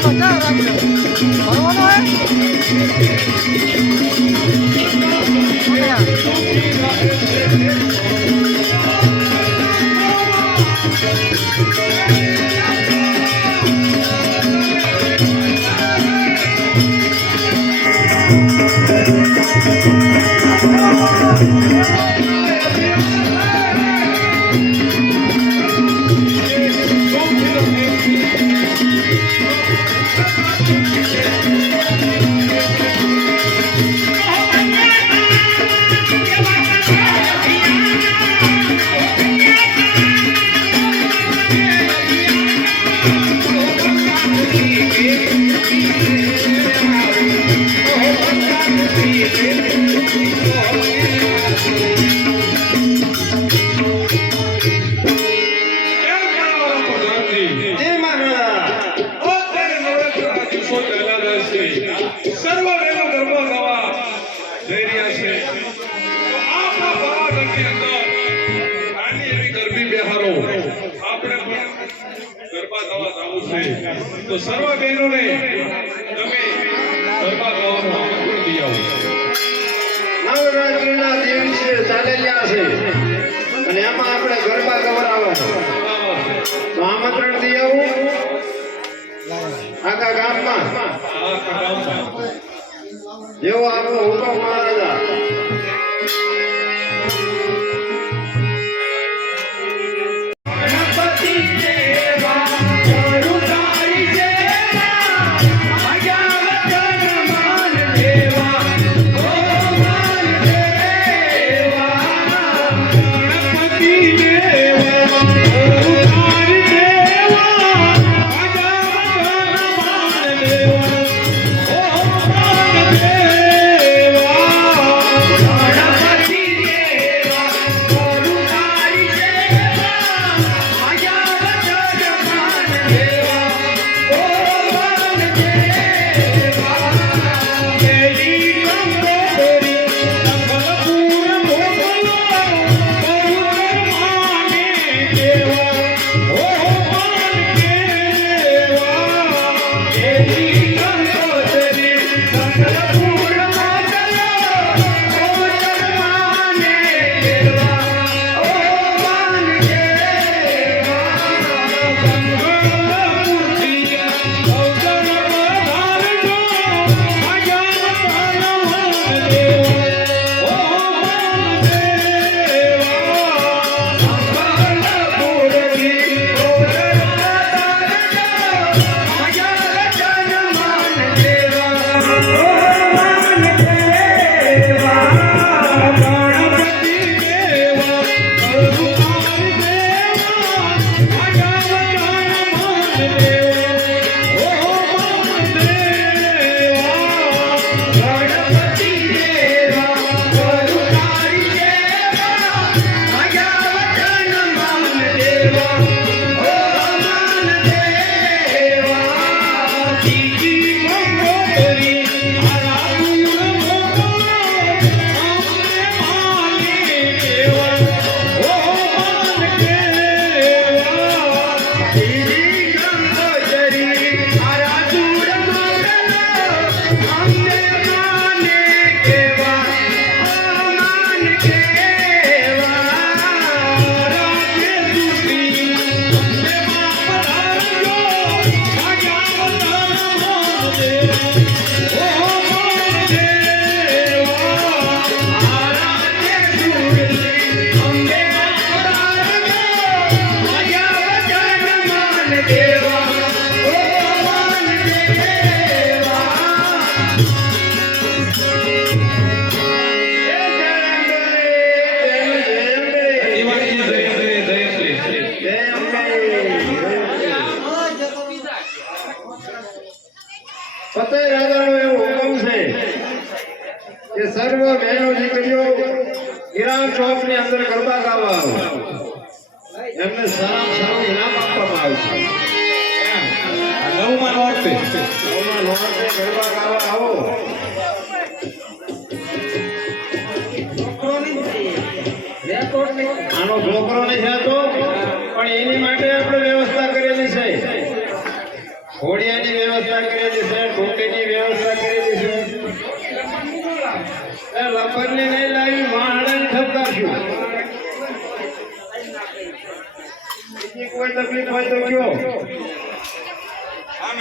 આ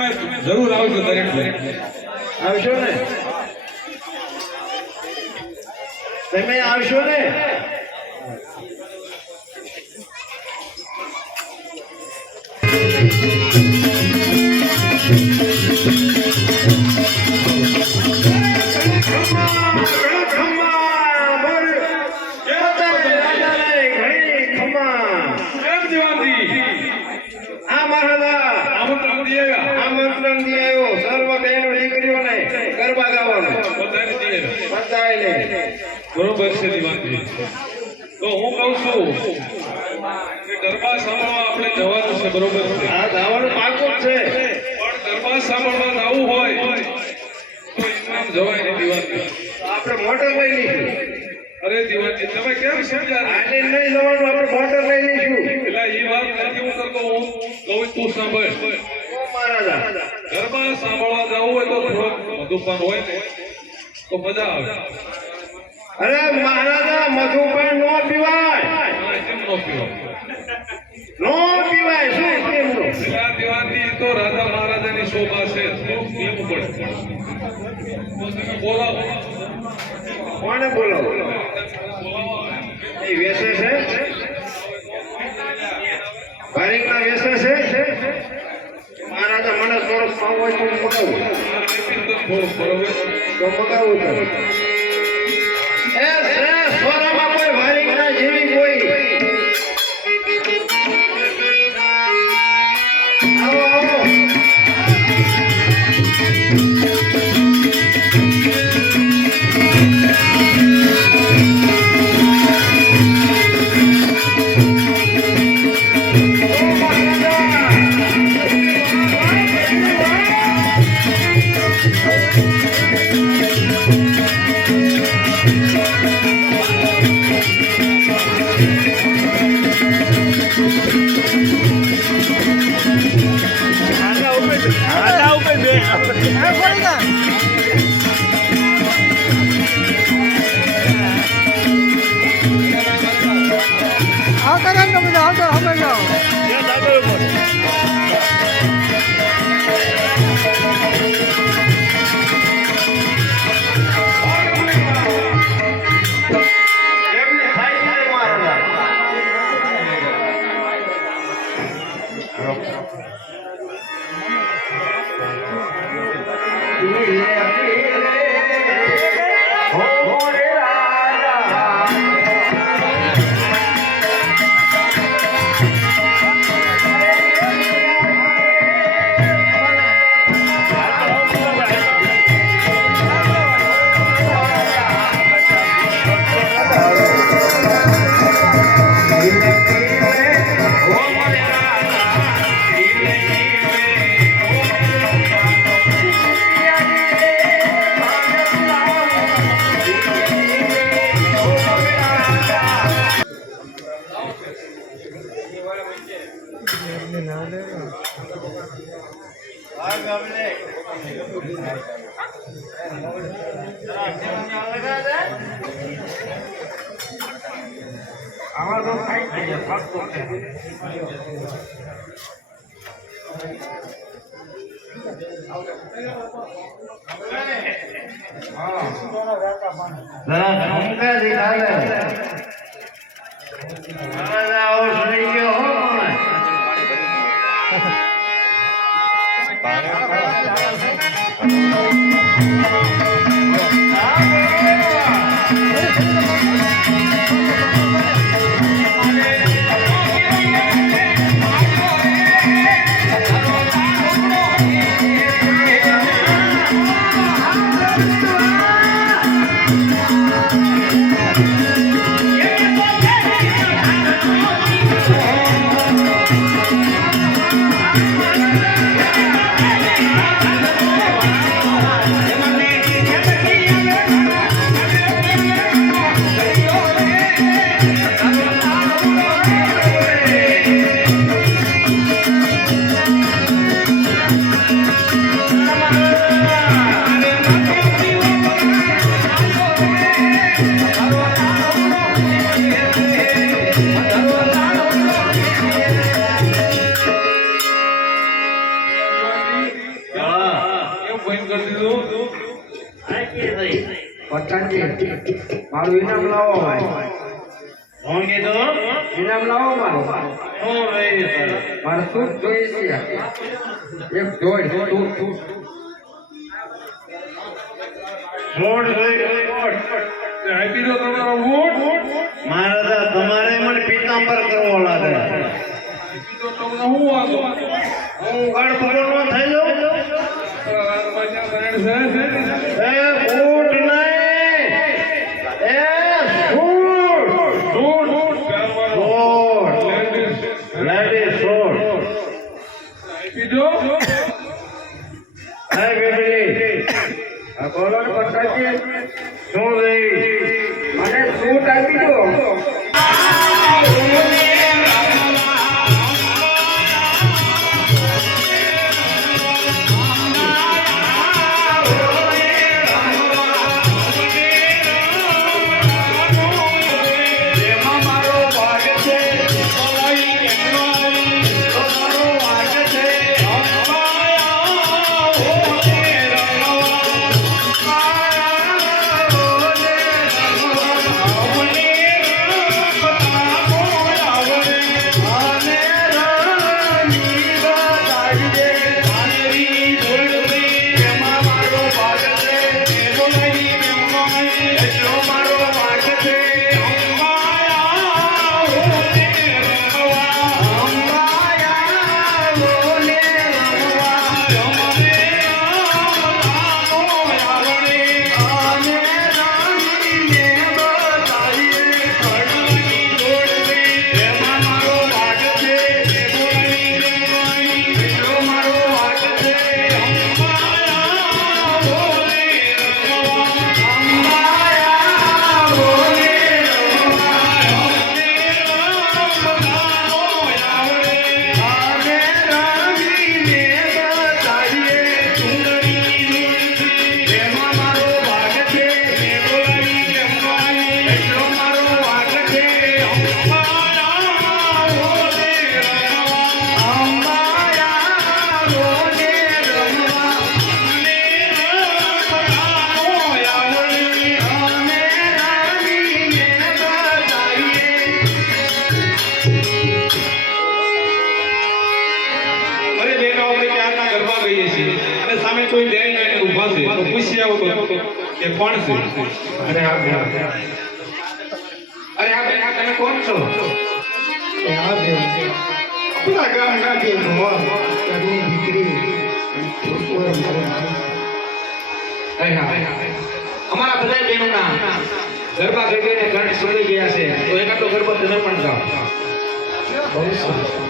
નામે જરૂર આવજો દરેક આવશો ને? તમે આવશો ને? સાંભળવા જવું હોય તો ઇમામ જવાય દીવાનજી આપણે મોટર લઈ લઈશું. અરે દીવાનજી તમે કેમ સમજ્યા આને નહીં જવાનું આપણે મોટર લઈ લઈશું. એટલે એ વાત નથી હું કરતો હું કહું તું સાંભળ. ગરબા સાંભળવા જવું હોય તો મધુપાન હોય ને તો મજા આવે. અરે મહારાજા મધુપાન નો પીવાય. નો પીવાય? નો પીવાય શું કેમનું પેલા દીવાનજી તો રાજા મહારાજાની શોભા પડે તમે બોલાવો કોને બોલાવો? એ વેસે છે? ભારીકના વેસે છે? મહારાજા મને થોડોક ખાવ હોય તો મગાવું તો મગાવું તો. એ છે સોનામાં કોઈ ભારીકના જેવી કોઈ. આવો આવો. એ તો થાય જ નહીં, ફરતો છે. જરા ઠુમકાથી ચાલે. મહારાજા આવો સુઈ ગયો મારે સૂટ જોઈએ છે એક જોડ સૂટ સૂટ તમારે મને પીતાંબર કરવો લાગે. હું ગઢ પગડમાં થઈ જાઉં અરે આ બેટા તમે કોણ છો? આ બેન પેલા ગામના બે મોર તારી દીકરી અમારા બધા બહેનોના ગરબા ગરબીને ઘણી સુંદર ગયા છે. તો એકાદો ગરબો તમે પણ ગાઓ. બહુ સરસ.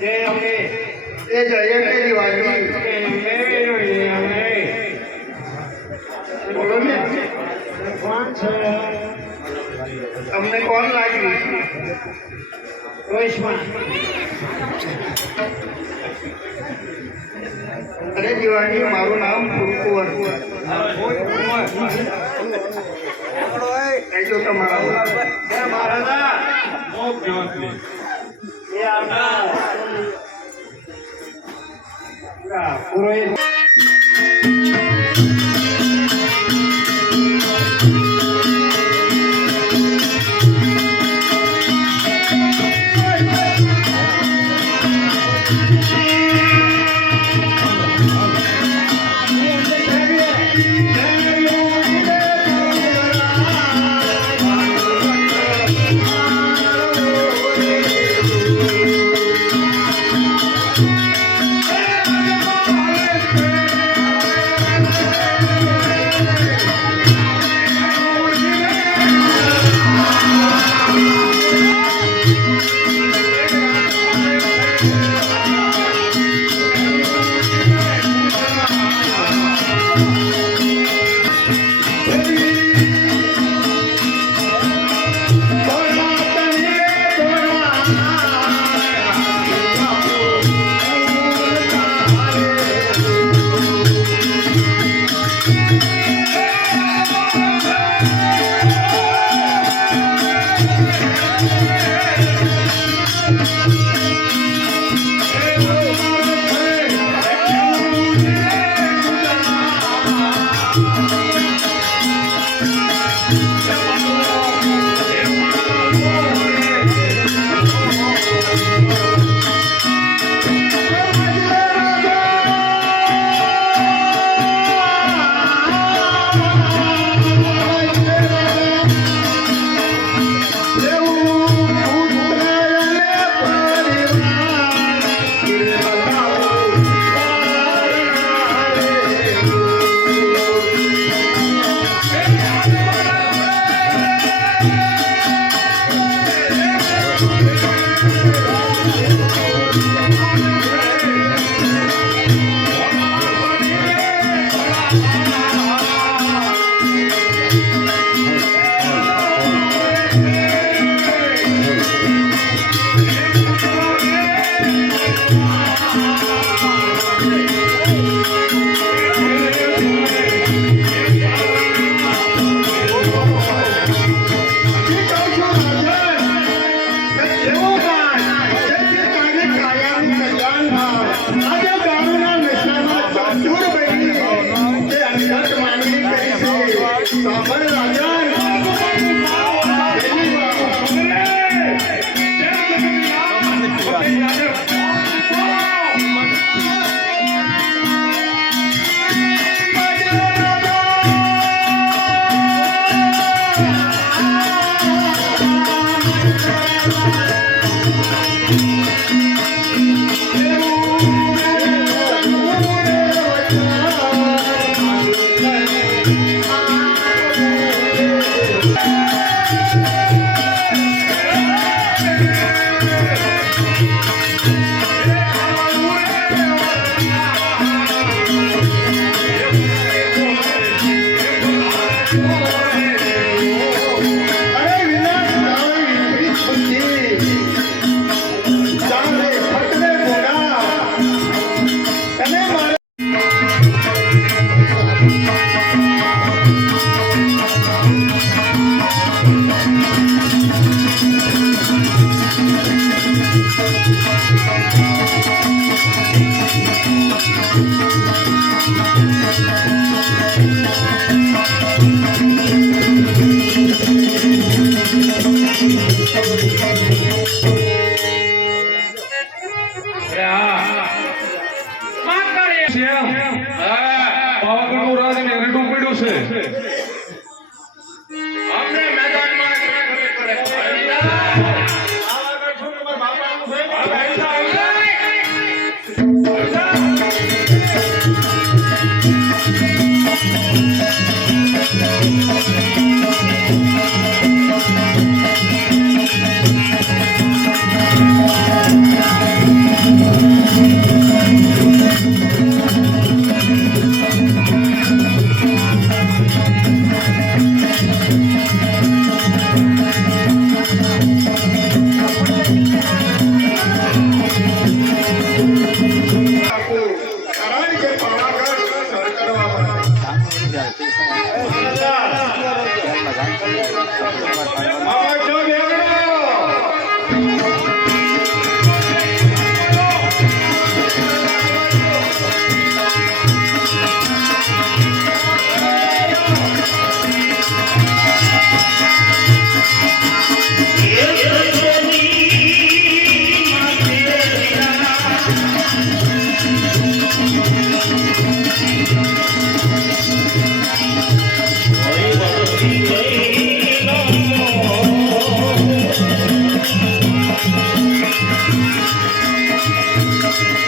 જય અંબે એ જય અંબેની વાલી બોલો ને કોણ છે તમને કોણ લાગ્યું રોશમાં અરે દિવાની મારું નામ કુંકુવર. કુંવર કુરકુવર એ જો તમારા મોગ જવાથી અરે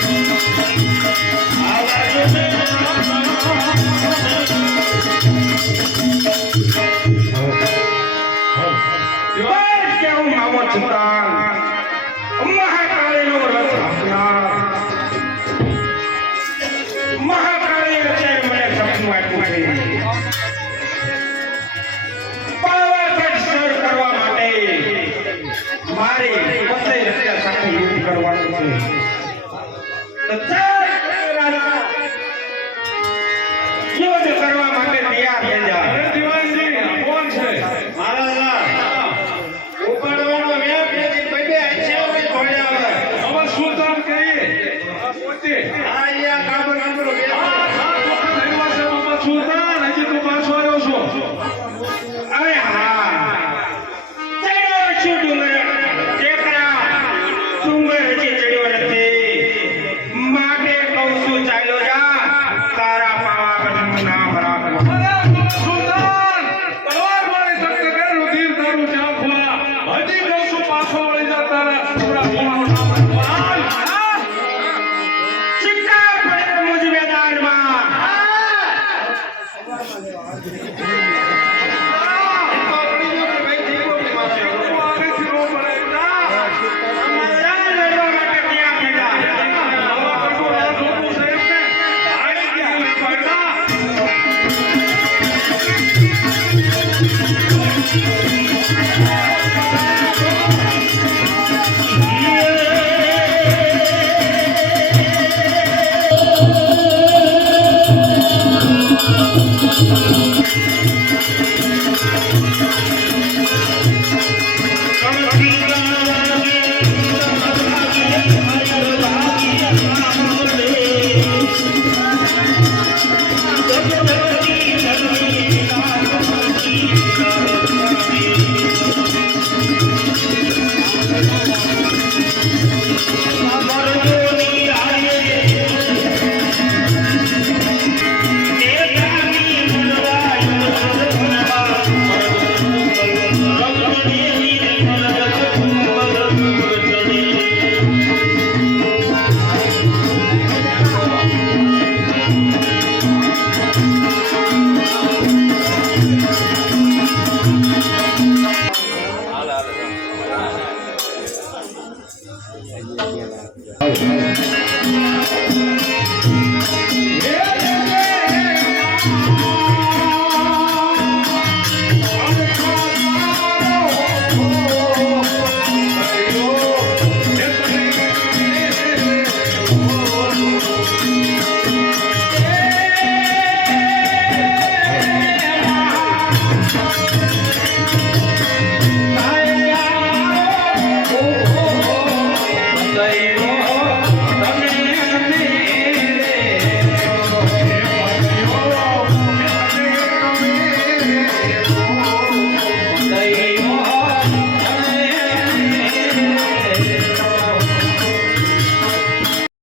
Thank you.